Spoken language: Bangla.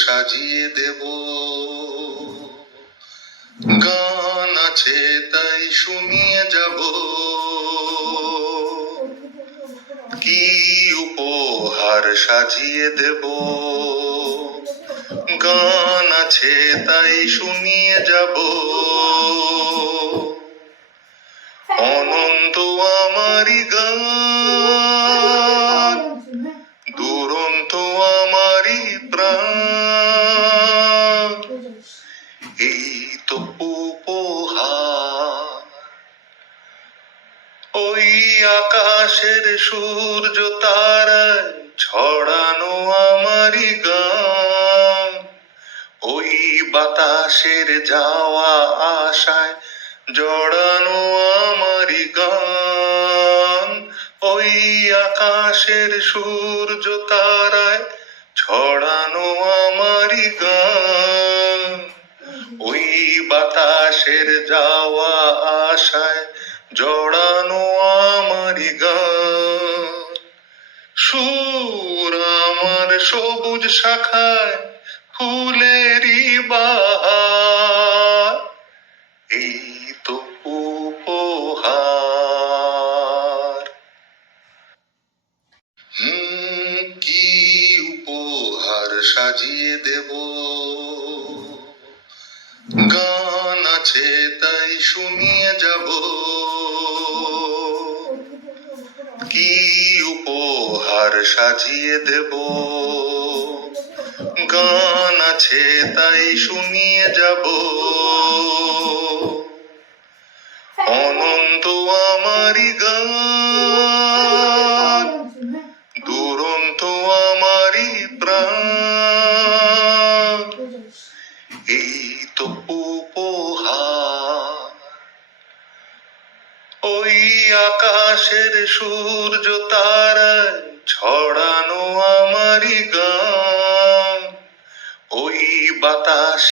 সাজিয়ে দেব, গান আছে তাই শুনিয়ে যাব, কি উপহার সাজিয়ে দেব, গান আছে তাই শুনিয়ে যাব, অনন্ত আমারি গান, দুরন্ত আমারি প্রাণ, এই তো উপহার। ওই আকাশের সূর্য তারায় ছড়ানো আমারি গান, ওই বাতাসের যাওয়া আশায় জড়ানো আমারি গান, ওই আকাশের সূর্য তারায় ছড়ানো আমারি গান, ওই বাতাসের যাওয়া আশায় জড়ানো আমারি গান, সুর আমার সবুজ শাখায় ফুলেরই বাহার, এই তো উপহার। কি উপহার সাজিয়ে দেব, গান আছে তাই শুনিয়ে যাব, কি উপহার সাজিয়ে দেব, গান আছে তাই শুনিয়ে যাব, অনন্ত আমারি গান, দুরন্ত আমারি প্রাণ, এই তো উপহার। ওই আকাশের সূর্য তারায় ছড়ানো আমারি গান, ওই বাতাস